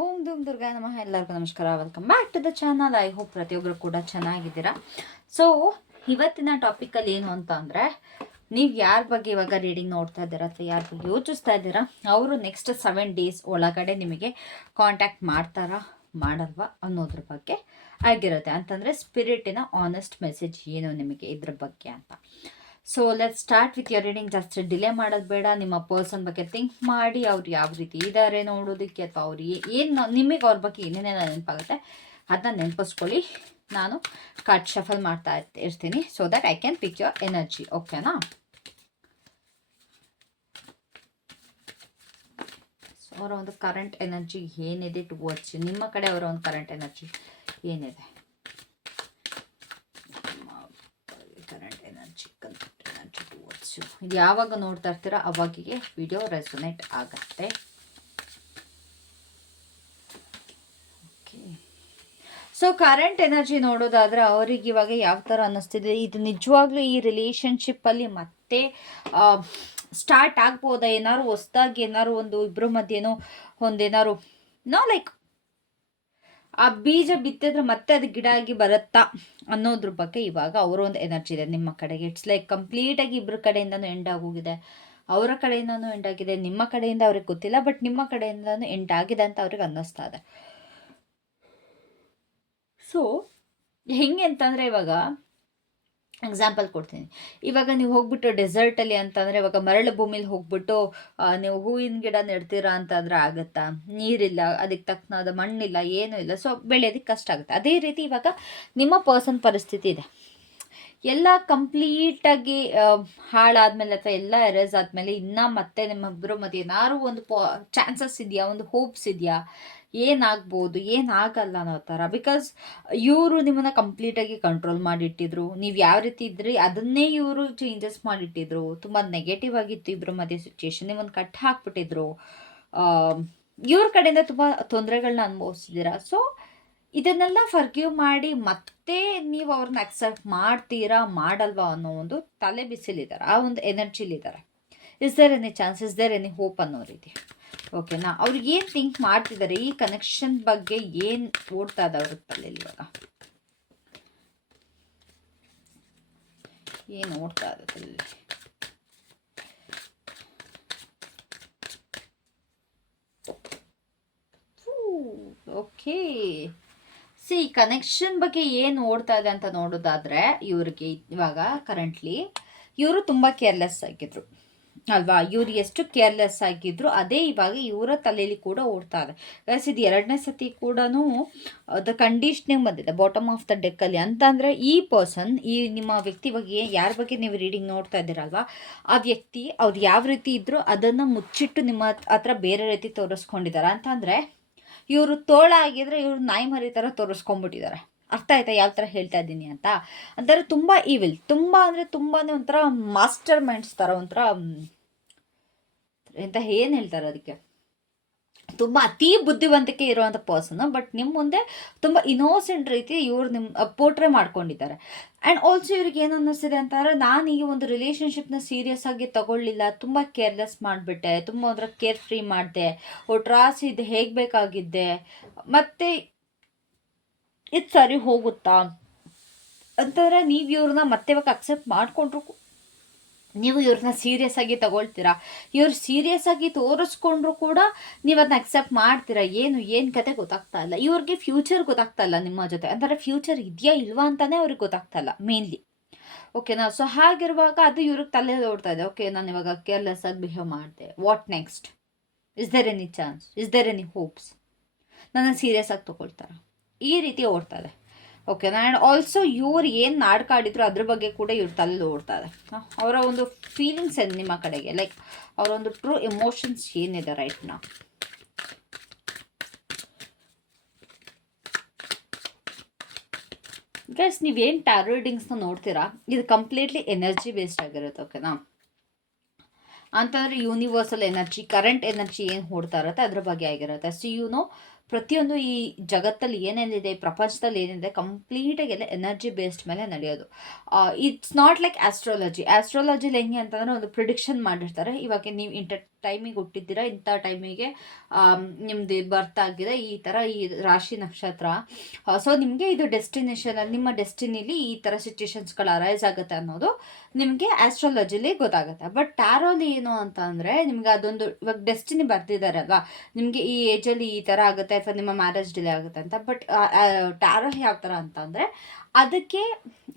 ಓಂ ಧೂಮ್ ದುರ್ಗಾ ನಮಃ. ಎಲ್ಲರಿಗೂ ನಮಸ್ಕಾರ, welcome back to the channel. I hope ಪ್ರತಿಯೊಬ್ಬರು ಕೂಡ ಚೆನ್ನಾಗಿದ್ದೀರಾ. ಸೊ ಇವತ್ತಿನ ಟಾಪಿಕಲ್ಲಿ ಏನು ಅಂತ ಅಂದರೆ, ನೀವು ಯಾರ ಬಗ್ಗೆ ಇವಾಗ ರೀಡಿಂಗ್ ನೋಡ್ತಾ ಇದ್ದೀರಾ ಅಥವಾ ಯಾರ ಬಗ್ಗೆ ಯೋಚಿಸ್ತಾ ಇದ್ದೀರಾ, ಅವರು ನೆಕ್ಸ್ಟ್ 7 ಡೇಸ್ ಒಳಗಡೆ ನಿಮಗೆ ಕಾಂಟ್ಯಾಕ್ಟ್ ಮಾಡ್ತಾರಾ ಮಾಡಲ್ವಾ ಅನ್ನೋದ್ರ ಬಗ್ಗೆ ಆಗಿರುತ್ತೆ. ಅಂತಂದರೆ ಸ್ಪಿರಿಟಿನ ಆನೆಸ್ಟ್ ಮೆಸೇಜ್ ಏನು ನಿಮಗೆ ಇದ್ರ ಬಗ್ಗೆ ಅಂತ. So let start with your reading. ಜಾಸ್ತಿ ಡಿಲೇ ಮಾಡೋದು ಬೇಡ. ನಿಮ್ಮ ಪರ್ಸನ್ ಬಗ್ಗೆ ಥಿಂಕ್ ಮಾಡಿ, ಅವ್ರು ಯಾವ ರೀತಿ ಇದ್ದಾರೆ ನೋಡೋದಕ್ಕೆ, ಅಥವಾ ಅವ್ರು ಏನು ನಿಮಗೆ ಅವ್ರ ಬಗ್ಗೆ ಏನೇನೆಲ್ಲ ನೆನಪಾಗುತ್ತೆ ಅದನ್ನ ನೆನಪಿಸ್ಕೊಳ್ಳಿ. ನಾನು ಕಾರ್ಡ್ ಶಫಲ್ ಮಾಡ್ತಾ ಇರ್ತೀನಿ so that I can pick your energy. ಓಕೆನಾ? ಸೊ ಅವರ ಒಂದು ಕರೆಂಟ್ ಎನರ್ಜಿ ಏನಿದೆ ಟುವರ್ಡ್ಸ್ ಯು, ನಿಮ್ಮ ಕಡೆ ಅವರ ಒಂದು ಕರೆಂಟ್ ಎನರ್ಜಿ ಏನಿದೆ, ಕರೆಂಟ್ ಎನರ್ಜಿ ಟುವರ್ಡ್ಸ್ ಯು. ಇದು ಯಾವಾಗ ನೋಡ್ತಾ ಇರ್ತೀರಾ ಅವಾಗಿಗೆ ವಿಡಿಯೋ ರೆಸೊನೇಟ್ ಆಗತ್ತೆ. ಓಕೆ, ಸೊ ಕರೆಂಟ್ ಎನರ್ಜಿ ನೋಡೋದಾದ್ರೆ ಅವರಿಗೆ ಇವಾಗ ಯಾವ ಥರ ಅನ್ನಿಸ್ತಿದೆ, ಇದು ನಿಜವಾಗ್ಲೂ ಈ ರಿಲೇಷನ್ಶಿಪ್ಪಲ್ಲಿ ಮತ್ತೆ ಸ್ಟಾರ್ಟ್ ಆಗ್ಬೋದಾ, ಏನಾದ್ರು ಹೊಸ್ದಾಗಿ ಏನಾದ್ರು ಒಂದು ಇಬ್ಬರ ಮಧ್ಯೇನೋ ಒಂದೇನಾದ್ರು ಲೈಕ್ ಆ ಬೀಜ ಬಿತ್ತಿದ್ರೆ ಮತ್ತೆ ಅದು ಗಿಡ ಆಗಿ ಬರುತ್ತಾ ಅನ್ನೋದ್ರ ಬಗ್ಗೆ ಇವಾಗ ಅವರ ಒಂದು ಎನರ್ಜಿ ಇದೆ ನಿಮ್ಮ ಕಡೆಗೆ. ಇಟ್ಸ್ ಲೈಕ್ ಕಂಪ್ಲೀಟಾಗಿ ಇಬ್ಬರ ಕಡೆಯಿಂದನೂ ಎಂಡ್ ಆಗೋಗಿದೆ, ಅವರ ಕಡೆಯಿಂದನೂ ಎಂಡ್ ಆಗಿದೆ, ನಿಮ್ಮ ಕಡೆಯಿಂದ ಅವ್ರಿಗೆ ಗೊತ್ತಿಲ್ಲ, ಬಟ್ ನಿಮ್ಮ ಕಡೆಯಿಂದನೂ ಎಂಡ್ ಆಗಿದೆ ಅಂತ ಅವ್ರಿಗೆ ಅನ್ನಿಸ್ತಾ ಇದೆ. ಸೊ ಹೆಂಗೆ ಅಂತಂದರೆ, ಇವಾಗ ಎಕ್ಸಾಂಪಲ್ ಕೊಡ್ತೀನಿ. ಇವಾಗ ನೀವು ಹೋಗ್ಬಿಟ್ಟು ಡೆಸರ್ಟಲ್ಲಿ ಅಂತಂದರೆ, ಇವಾಗ ಮರಳು ಭೂಮಿಲಿ ಹೋಗ್ಬಿಟ್ಟು ನೀವು ಹೂವಿನ ಗಿಡ ನೆಡ್ತೀರಾ ಅಂತಂದರೆ ಆಗುತ್ತಾ? ನೀರಿಲ್ಲ, ಅದಕ್ಕೆ ತಕ್ಕನಾದ ಮಣ್ಣಿಲ್ಲ, ಏನೂ ಇಲ್ಲ, ಸೊ ಬೆಳೆಯೋದಕ್ಕೆ ಕಷ್ಟ ಆಗುತ್ತೆ. ಅದೇ ರೀತಿ ಇವಾಗ ನಿಮ್ಮ ಪರ್ಸನ್ ಪರಿಸ್ಥಿತಿ ಇದೆ. ಎಲ್ಲ ಕಂಪ್ಲೀಟಾಗಿ ಹಾಳಾದ್ಮೇಲೆ ಅಥವಾ ಎಲ್ಲ ಎರೇಸ್ ಆದಮೇಲೆ ಇನ್ನೂ ಮತ್ತೆ ನಿಮ್ಮಿಬ್ಬರ ಮಧ್ಯೆ ಏನಾದ್ರು ಒಂದು ಚಾನ್ಸಸ್ ಇದೆಯಾ, ಒಂದು ಹೋಪ್ಸ್ ಇದೆಯಾ, ಏನಾಗ್ಬೋದು ಏನಾಗಲ್ಲ ಅನ್ನೋ ಥರ. ಬಿಕಾಸ್ ಇವರು ನಿಮ್ಮನ್ನು ಕಂಪ್ಲೀಟಾಗಿ ಕಂಟ್ರೋಲ್ ಮಾಡಿಟ್ಟಿದ್ರು, ನೀವು ಯಾವ ರೀತಿ ಇದ್ರಿ ಅದನ್ನೇ ಇವರು ಚೇಂಜಸ್ ಮಾಡಿಟ್ಟಿದ್ರು. ತುಂಬ ನೆಗೆಟಿವ್ ಆಗಿತ್ತು ಇಬ್ಬರ ಮಧ್ಯೆ ಸಿಚುಯೇಷನ್, ನಿಮ್ಮನ್ನು ಕಟ್ ಹಾಕ್ಬಿಟ್ಟಿದ್ರು. ಇವ್ರ ಕಡೆಯಿಂದ ತುಂಬ ತೊಂದರೆಗಳನ್ನ ಅನುಭವಿಸಿದ್ದೀರಾ. ಸೊ ಇದನ್ನೆಲ್ಲ ಫರ್ಗಿವ್ ಮಾಡಿ ಮತ್ತೆ ನೀವು ಅವ್ರನ್ನ ಅಕ್ಸೆಪ್ಟ್ ಮಾಡ್ತೀರಾ ಮಾಡಲ್ವಾ ಅನ್ನೋ ಒಂದು ತಲೆ ಬಿಸಿಲಿದ್ದಾರೆ, ಆ ಒಂದು ಎನರ್ಜಿಲಿದ್ದಾರೆ. Is there any chance, is there any hope ಅನ್ನೋ ರೀತಿ. ಓಕೆನಾ? ಅವ್ರಿಗೆ ಏನು ಥಿಂಕ್ ಮಾಡ್ತಿದ್ದಾರೆ, ಈ ಕನೆಕ್ಷನ್ ಬಗ್ಗೆ ಏನು ಓಡ್ತಾ ಇದೆ ಅವ್ರ ತಲೆಯಲ್ಲಿ, ಇವಾಗ ಏನು ಓಡ್ತಾ ಇದೆ ತಲೆಯಲ್ಲಿ? ಓಕೆ, ಸಿ ಕನೆಕ್ಷನ್ ಬಗ್ಗೆ ಏನು ಓಡ್ತಾ ಇದೆ ಅಂತ ನೋಡೋದಾದ್ರೆ, ಇವ್ರಿಗೆ ಇವಾಗ ಕರೆಂಟ್ಲಿ ಇವರು ತುಂಬ ಕೇರ್ಲೆಸ್ ಆಗಿದ್ರು ಅಲ್ವಾ? ಇವ್ರು ಎಷ್ಟು ಕೇರ್ಲೆಸ್ ಆಗಿದ್ರು ಅದೇ ಇವಾಗ ಇವರ ತಲೆಯಲ್ಲಿ ಕೂಡ ಓಡ್ತಾ ಇದೆ. ಗೈಸ್, ಇದು 2ನೇ ಸತಿ ಕೂಡ ದ ಕಂಡೀಷನಿಂಗ್ ಬಂದಿದೆ ಬಾಟಮ್ ಆಫ್ ದ ಡೆಕ್ಕಲ್ಲಿ. ಅಂತಂದರೆ ಈ ಪರ್ಸನ್, ಈ ನಿಮ್ಮ ವ್ಯಕ್ತಿ ಬಗ್ಗೆ ಯಾರ ಬಗ್ಗೆ ನೀವು ರೀಡಿಂಗ್ ನೋಡ್ತಾ ಇದ್ದೀರಲ್ವಾ, ಆ ವ್ಯಕ್ತಿ ಅವ್ರು ಯಾವ ರೀತಿ ಇದ್ರು ಅದನ್ನು ಮುಚ್ಚಿಟ್ಟು ನಿಮ್ಮ ಹತ್ರ ಬೇರೆ ರೀತಿ ತೋರಿಸ್ಕೊಂಡಿದ್ದಾರೆ. ಅಂತಂದರೆ ಇವರು ತೋಳ ಆಗಿದ್ರೆ ಇವರು ನಾಯಿ ಮರಿ ಥರ ತೋರಿಸ್ಕೊಂಡ್ಬಿಟ್ಟಿದ್ದಾರೆ. ಅರ್ಥ ಆಯ್ತಾ ಯಾವ ಥರ ಹೇಳ್ತಾ ಇದ್ದೀನಿ ಅಂತ? ಅಂತಾರೆ ತುಂಬ ಈವಿಲ್, ತುಂಬ ಅಂದರೆ ತುಂಬಾ ಒಂಥರ ಮಾಸ್ಟರ್ ಮೈಂಡ್ಸ್ ಥರ, ಒಂಥರ ಎಂತ ಏನು ಹೇಳ್ತಾರೆ ಅದಕ್ಕೆ, ತುಂಬ ಅತಿ ಬುದ್ಧಿವಂತಿಕೆ ಇರುವಂಥ ಪರ್ಸನ್. ಬಟ್ ನಿಮ್ಮ ಮುಂದೆ ತುಂಬ ಇನೋಸೆಂಟ್ ರೀತಿ ಇವ್ರು ನಿಮ್ಮ ಪೋರ್ಟ್ರೇ ಮಾಡ್ಕೊಂಡಿದ್ದಾರೆ. ಆ್ಯಂಡ್ ಆಲ್ಸೋ ಇವ್ರಿಗೆ ಏನು ಅನ್ನಿಸ್ತಿದೆ ಅಂತಂದರೆ, ನಾನು ಈ ಒಂದು ರಿಲೇಷನ್ಶಿಪ್ನ ಸೀರಿಯಸ್ ಆಗಿ ತಗೊಳ್ಳಿಲ್ಲ, ತುಂಬ ಕೇರ್ಲೆಸ್ ಮಾಡಿಬಿಟ್ಟೆ, ತುಂಬ ಒಂಥರ ಕೇರ್ ಫ್ರೀ ಮಾಡಿದೆ, ಒಟ್ರಾಸಿ ಇದು ಹೇಗೆ ಬೇಕಾಗಿದ್ದೆ, ಮತ್ತು ಇದು ಸರಿ ಹೋಗುತ್ತಾ ಅಂತಂದರೆ ನೀವು ಇವ್ರನ್ನ ಮತ್ತೆ ಇವಾಗ ಅಕ್ಸೆಪ್ಟ್ ಮಾಡಿಕೊಂಡ್ರು ನೀವು ಇವ್ರನ್ನ ಸೀರಿಯಸ್ ಆಗಿ ತಗೊಳ್ತೀರಾ. ಇವ್ರು ಸೀರಿಯಸ್ ಆಗಿ ತೋರಿಸ್ಕೊಂಡ್ರು ಕೂಡ ನೀವು ಅದನ್ನ ಅಕ್ಸೆಪ್ಟ್ ಮಾಡ್ತೀರಾ. ಏನು ಕತೆ ಗೊತ್ತಾಗ್ತಾ ಇಲ್ಲ ಇವ್ರಿಗೆ. ಫ್ಯೂಚರ್ ಗೊತ್ತಾಗ್ತಾ ಇಲ್ಲ ನಿಮ್ಮ ಜೊತೆ, ಅಂದರೆ ಫ್ಯೂಚರ್ ಇದೆಯಾ ಇಲ್ವಾ ಅಂತಲೇ ಅವ್ರಿಗೆ ಗೊತ್ತಾಗ್ತಾ ಇಲ್ಲ ಮೇನ್ಲಿ. ಓಕೆನಾ? ಸೊ ಹಾಗಿರುವಾಗ ಅದು ಇವ್ರಿಗೆ ತಲೆ ಓಡ್ತಾ ಇದೆ. ಓಕೆ, ನಾನು ಇವಾಗ ಕೇರ್ಲೆಸ್ ಆಗಿ ಬಿಹೇವ್ ಮಾಡಿದೆ, what next? Is there any chance, is there any hopes? ನನ್ನ ಸೀರಿಯಸ್ ಆಗಿ ತೊಗೊಳ್ತಾರೆ, ಈ ರೀತಿ ಓಡ್ತಾ ಇದೆ. ಓಕೆನಾ? ಆ್ಯಂಡ್ ಆಲ್ಸೋ ಇವ್ರು ಏನು ನಾಡ್ಕಾಡಿದ್ರು ಅದ್ರ ಬಗ್ಗೆ ಕೂಡ ಇವ್ರ ತಲೆಯಲ್ಲಿ ಓಡ್ತಾ ಇದೆ. ಅವರ ಒಂದು ಫೀಲಿಂಗ್ಸ್ ಏನು ನಿಮ್ಮ ಕಡೆಗೆ, ಲೈಕ್ ಅವರ ಒಂದು ಟ್ರೂ ಎಮೋಷನ್ಸ್ ಏನಿದೆ ರೈಟ್ ನಾ. ಗೈಸ್, ನೀವೇನು ಟ್ಯಾರೋ ರೀಡಿಂಗ್ಸ್ನ ನೋಡ್ತೀರಾ ಇದು ಕಂಪ್ಲೀಟ್ಲಿ ಎನರ್ಜಿ ಬೇಸ್ಡ್ ಆಗಿರುತ್ತೆ. ಓಕೆನಾ? ಅಂತಂದರೆ ಯೂನಿವರ್ಸಲ್ ಎನರ್ಜಿ, ಕರೆಂಟ್ ಎನರ್ಜಿ ಏನು ಓಡ್ತಾ ಇರುತ್ತೆ ಅದ್ರ ಬಗ್ಗೆ ಆಗಿರುತ್ತೆ. ಸೊ ಪ್ರತಿಯೊಂದು ಈ ಜಗತ್ತಲ್ಲಿ ಏನೇನಿದೆ, ಪ್ರಪಂಚದಲ್ಲಿ ಏನಿದೆ, ಕಂಪ್ಲೀಟಾಗಿ ಎಲ್ಲ ಎನರ್ಜಿ ಬೇಸ್ಡ್ ಮೇಲೆ ನಡೆಯೋದು. ಇಟ್ಸ್ ನಾಟ್ ಲೈಕ್ ಆಸ್ಟ್ರಾಲಜಿಲಿ ಹೆಂಗೆ ಅಂತಂದರೆ ಒಂದು ಪ್ರಿಡಿಕ್ಷನ್ ಮಾಡಿರ್ತಾರೆ. ಇವಾಗ ನೀವು ಟೈಮಿಗೆ ಹುಟ್ಟಿದ್ದೀರಾ, ಇಂಥ ಟೈಮಿಗೆ ನಿಮ್ಮದು ಬರ್ತ್ ಆಗಿದೆ, ಈ ಥರ ಈ ರಾಶಿ ನಕ್ಷತ್ರ, ಸೊ ನಿಮಗೆ ಇದು ಡೆಸ್ಟಿನೇಷನಲ್ಲಿ ನಿಮ್ಮ ಡೆಸ್ಟಿನಿಲಿ ಈ ಥರ ಸಿಚುವೇಶನ್ಸ್ಗಳು ಅರೈಸ್ ಆಗುತ್ತೆ ಅನ್ನೋದು ನಿಮಗೆ ಆಸ್ಟ್ರಾಲಜಿಲಿ ಗೊತ್ತಾಗುತ್ತೆ. ಬಟ್ ಟ್ಯಾರೋಲಿ ಏನು ಅಂತ ಅಂದರೆ ನಿಮ್ಗೆ ಅದೊಂದು ಇವಾಗ ಡೆಸ್ಟಿನಿ ಬರ್ತಿದ್ದಾರೆ ಅಲ್ವಾ, ನಿಮಗೆ ಈ ಏಜಲ್ಲಿ ಈ ಥರ ಆಗುತ್ತೆ ಅಥವಾ ನಿಮ್ಮ ಮ್ಯಾರೇಜ್ ಡಿಲೇ ಆಗುತ್ತೆ ಅಂತ. ಬಟ್ ಟ್ಯಾರೋ ಯಾವ ಥರ ಅಂತ ಅಂದರೆ ಅದಕ್ಕೆ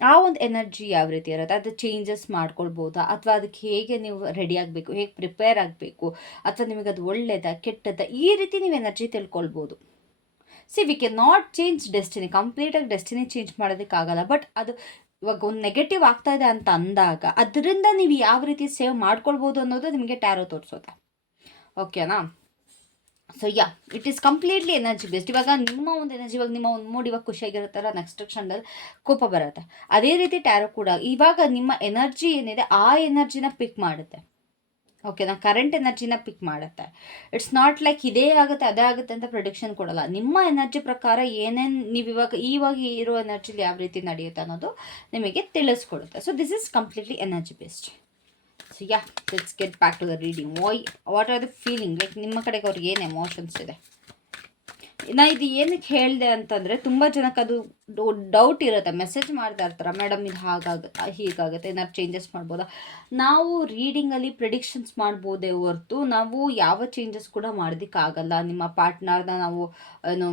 ಆ ಒಂದು ಎನರ್ಜಿ ಯಾವ ರೀತಿ ಇರುತ್ತೆ, ಅದು ಚೇಂಜಸ್ ಮಾಡ್ಕೊಳ್ಬೋದಾ, ಅಥವಾ ಅದಕ್ಕೆ ಹೇಗೆ ನೀವು ರೆಡಿ ಆಗಬೇಕು, ಹೇಗೆ ಪ್ರಿಪೇರ್ ಆಗಬೇಕು, ಅಥವಾ ನಿಮಗೆ ಅದು ಒಳ್ಳೇದಾ ಕೆಟ್ಟದ, ಈ ರೀತಿ ನೀವು ಎನರ್ಜಿ ತಿಳ್ಕೊಳ್ಬೋದು. We can not change destiny, ಕಂಪ್ಲೀಟಾಗಿ ಡೆಸ್ಟಿನಿ ಚೇಂಜ್ ಮಾಡೋದಕ್ಕಾಗಲ್ಲ. ಬಟ್ ಅದು ಇವಾಗ ಒಂದು ನೆಗೆಟಿವ್ ಆಗ್ತಾ ಇದೆ ಅಂತ ಅಂದಾಗ ಅದರಿಂದ ನೀವು ಯಾವ ರೀತಿ ಸೇವ್ ಮಾಡ್ಕೊಳ್ಬೋದು ಅನ್ನೋದು ನಿಮಗೆ ಟ್ಯಾರೋ ತೋರಿಸೋದೆ. ಓಕೆನಾ? So it is completely energy based. ಇವಾಗ ನಿಮ್ಮ ಒಂದು ಎನರ್ಜಿ, ಇವಾಗ ನಿಮ್ಮ ಒಂದು ಮೂಡ್ ಇವಾಗ ಖುಷಿಯಾಗಿರುತ್ತಲ್ಲ, ನೆಕ್ಸ್ಟ್ ಕ್ಷಣದಲ್ಲಿ ಕೋಪ ಬರುತ್ತೆ. ಅದೇ ರೀತಿ ಟ್ಯಾರೋ ಕೂಡ ಇವಾಗ ನಿಮ್ಮ ಎನರ್ಜಿ ಏನಿದೆ ಆ ಎನರ್ಜಿನ ಪಿಕ್ ಮಾಡುತ್ತೆ. ಓಕೆನಾ? ಕರೆಂಟ್ ಎನರ್ಜಿನ ಪಿಕ್ ಮಾಡುತ್ತೆ. ಇಟ್ಸ್ ನಾಟ್ ಲೈಕ್ ಇದೇ ಆಗುತ್ತೆ ಅದೇ ಆಗುತ್ತೆ ಅಂತ ಪ್ರಿಡಿಕ್ಷನ್ ಕೊಡಲ್ಲ. ನಿಮ್ಮ ಎನರ್ಜಿ ಪ್ರಕಾರ ಏನೇನು ನೀವು ಇವಾಗ ಇರೋ ಎನರ್ಜಿಲಿ ಯಾವ ರೀತಿ ನಡೆಯುತ್ತೆ ಅನ್ನೋದು ನಿಮಗೆ ತಿಳಿಸ್ಕೊಡುತ್ತೆ. So this is completely energy based. So let's get back to the reading. What are the feeling, like ನಿಮ್ಮ ಕಡೆಗೆ ಅವ್ರಿಗೆ ಏನು ಎಮೋಷನ್ಸ್ ಇದೆ. ನಾ ಇದು ಏನಕ್ಕೆ ಹೇಳಿದೆ ಅಂತಂದರೆ ತುಂಬ ಜನಕ್ಕೆ ಅದು ಡೌಟ್ ಇರುತ್ತೆ, ಮೆಸೇಜ್ ಮಾಡ್ತಾ ಇರ್ತಾರೆ, ಮೇಡಮ್ ಇದು ಹಾಗಾಗುತ್ತಾ ಹೀಗಾಗುತ್ತೆ, ಏನಾದ್ರು ಚೇಂಜಸ್ ಮಾಡ್ಬೋದಾ. ನಾವು ರೀಡಿಂಗಲ್ಲಿ ಪ್ರಿಡಿಕ್ಷನ್ಸ್ ಮಾಡ್ಬೋದೇ ಹೊರತು ನಾವು ಯಾವ ಚೇಂಜಸ್ ಕೂಡ ಮಾಡೋದಕ್ಕಾಗಲ್ಲ. ನಿಮ್ಮ ಪಾರ್ಟ್ನರ್ನ ನಾವು ಏನು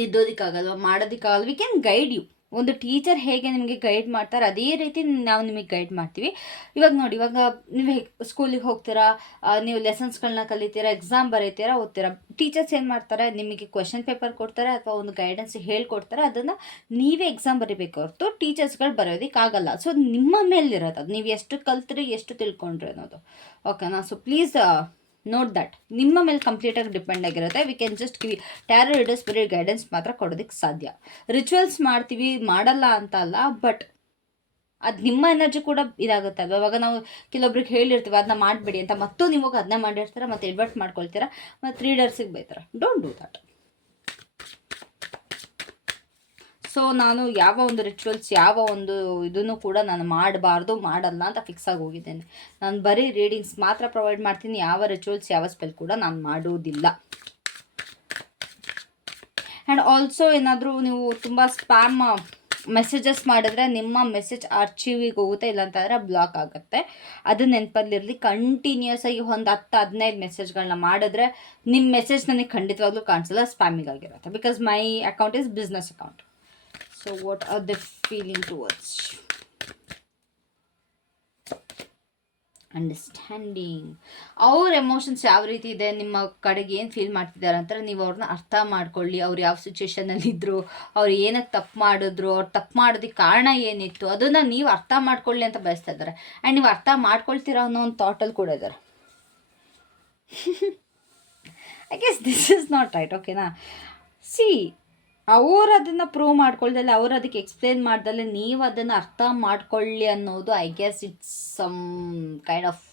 ತಿದ್ದೋದಕ್ಕಾಗಲ್ಲ, ಮಾಡೋದಕ್ಕಾಗಲ್ಲ. We can guide you. ಒಂದು ಟೀಚರ್ ಹೇಗೆ ನಿಮಗೆ ಗೈಡ್ ಮಾಡ್ತಾರೆ ಅದೇ ರೀತಿ ನಾವು ನಿಮಗೆ ಗೈಡ್ ಮಾಡ್ತೀವಿ. ಇವಾಗ ನೋಡಿ, ಇವಾಗ ನೀವು ಸ್ಕೂಲಿಗೆ ಹೋಗ್ತೀರಾ, ನೀವು ಲೆಸನ್ಸ್ಗಳನ್ನ ಕಲಿತೀರಾ, ಎಕ್ಸಾಮ್ ಬರೀತೀರಾ, ಓದ್ತೀರಾ. ಟೀಚರ್ಸ್ ಏನು ಮಾಡ್ತಾರೆ, ನಿಮಗೆ ಕ್ವೆಶನ್ ಪೇಪರ್ ಕೊಡ್ತಾರೆ ಅಥವಾ ಒಂದು ಗೈಡೆನ್ಸ್ ಹೇಳ್ಕೊಡ್ತಾರೆ, ಅದನ್ನು ನೀವೇ ಎಕ್ಸಾಮ್ ಬರೀಬೇಕು ಹೊರತು ಟೀಚರ್ಸ್ಗಳು ಬರೆಯೋದಕ್ಕಾಗಲ್ಲ. ಸೊ ನಿಮ್ಮ ಮೇಲಿರೋದು ಅದು, ನೀವು ಎಷ್ಟು ಕಲ್ತ್ರಿ ಎಷ್ಟು ತಿಳ್ಕೊಂಡ್ರಿ ಅನ್ನೋದು. ಓಕೆನಾ? ಸೊ ಪ್ಲೀಸ್ ನೋಟ್ ದಟ್ ನಿಮ್ಮ ಮೇಲೆ ಕಂಪ್ಲೀಟಾಗಿ ಡಿಪೆಂಡ್ ಆಗಿರುತ್ತೆ. We can just give tarot readers ಬರೀ ಗೈಡೆನ್ಸ್ ಮಾತ್ರ ಕೊಡೋದಕ್ಕೆ ಸಾಧ್ಯ. ರಿಚುವಲ್ಸ್ ಮಾಡ್ತೀವಿ, ಮಾಡಲ್ಲ ಅಂತ ಅಲ್ಲ, ಬಟ್ ಅದು ನಿಮ್ಮ ಎನರ್ಜಿ ಕೂಡ ಇದಾಗುತ್ತೆ ಅಲ್ವ. ಇವಾಗ ನಾವು ಕೆಲವೊಬ್ರಿಗೆ ಹೇಳಿರ್ತೀವಿ ಅದನ್ನ ಮಾಡಬೇಡಿ ಅಂತ, ಮತ್ತು ನೀವು ಅದನ್ನ ಮಾಡಿರ್ತೀರ, ಮತ್ತು ಎಡ್ವರ್ಟ್ ಮಾಡ್ಕೊಳ್ತೀರಾ, ಮತ್ತು ರೀಡರ್ಸಿಗೆ ಬೈತಾರೆ. Don't do that. ಸೊ ನಾನು ಯಾವ ಒಂದು ರಿಚುವಲ್ಸ್ ಯಾವ ಒಂದು ಇದನ್ನು ಕೂಡ ನಾನು ಮಾಡಲ್ಲ ಅಂತ ಫಿಕ್ಸ್ ಆಗಿ ಹೋಗಿದ್ದೇನೆ. ನಾನು ಬರೀ ರೀಡಿಂಗ್ಸ್ ಮಾತ್ರ ಪ್ರೊವೈಡ್ ಮಾಡ್ತೀನಿ. ಯಾವ ರಿಚುವಲ್ಸ್ ಯಾವ ಸ್ಪೆಲ್ ಕೂಡ ನಾನು ಮಾಡೋದಿಲ್ಲ. ಆ್ಯಂಡ್ ಆಲ್ಸೋ ಏನಾದರೂ ನೀವು ತುಂಬ ಸ್ಪ್ಯಾಮ್ ಮೆಸೇಜಸ್ ಮಾಡಿದ್ರೆ ನಿಮ್ಮ ಮೆಸೇಜ್ ಆರ್ಚಿವಿಗೆ ಹೋಗುತ್ತೆ, ಇಲ್ಲಾಂತಂದರೆ ಬ್ಲಾಕ್ ಆಗುತ್ತೆ. ಅದು ನೆನಪಲ್ಲಿರಲಿ. ಕಂಟಿನ್ಯೂಸ್ ಆಗಿ ಒಂದು 10-15 ಮೆಸೇಜ್ಗಳನ್ನ ಮಾಡಿದ್ರೆ ನಿಮ್ಮ ಮೆಸೇಜ್ ನನಗೆ ಖಂಡಿತವಾಗ್ಲೂ ಕಾಣಿಸಲ್ಲ, ಸ್ಪ್ಯಾಮಿಗಾಗಿರುತ್ತೆ. Because my account is business account. So what are they feeling towards you? Understanding. ಅವ್ರ ಎಮೋಷನ್ಸ್ ಯಾವ ರೀತಿ ಇದೆ, ನಿಮ್ಮ ಕಡೆಗೆ ಏನು ಫೀಲ್ ಮಾಡ್ತಿದ್ದಾರೆ ಅಂತಾರೆ, ನೀವು ಅವ್ರನ್ನ ಅರ್ಥ ಮಾಡ್ಕೊಳ್ಳಿ. ಅವ್ರು ಯಾವ ಸಿಚುವೇಶನಲ್ಲಿ ಇದ್ದರು, ಅವ್ರು ಏನಕ್ಕೆ ತಪ್ಪು ಮಾಡಿದ್ರು, ಅವ್ರು ತಪ್ಪು ಮಾಡೋದಕ್ಕೆ ಕಾರಣ ಏನಿತ್ತು, ಅದನ್ನು ನೀವು ಅರ್ಥ ಮಾಡ್ಕೊಳ್ಳಿ ಅಂತ ಬಯಸ್ತಾ ಇದ್ದಾರೆ. ಆ್ಯಂಡ್ ನೀವು ಅರ್ಥ ಮಾಡ್ಕೊಳ್ತೀರಾ ಅನ್ನೋ ಒಂದು ಥಾಟಲ್ಲಿ ಕೂಡ ಇದ್ದಾರೆ. I guess this is not right. ಓಕೆನಾ? ಅವ್ರು ಅದನ್ನು ಪ್ರೂವ್ ಮಾಡ್ಕೊಳ್ದಲ್ಲ, ಅವ್ರು ಅದಕ್ಕೆ ಎಕ್ಸ್ಪ್ಲೇನ್ ಮಾಡ್ದಲ್ಲೇ ನೀವು ಅದನ್ನು ಅರ್ಥ ಮಾಡ್ಕೊಳ್ಳಿ ಅನ್ನೋದು I guess it's some kind of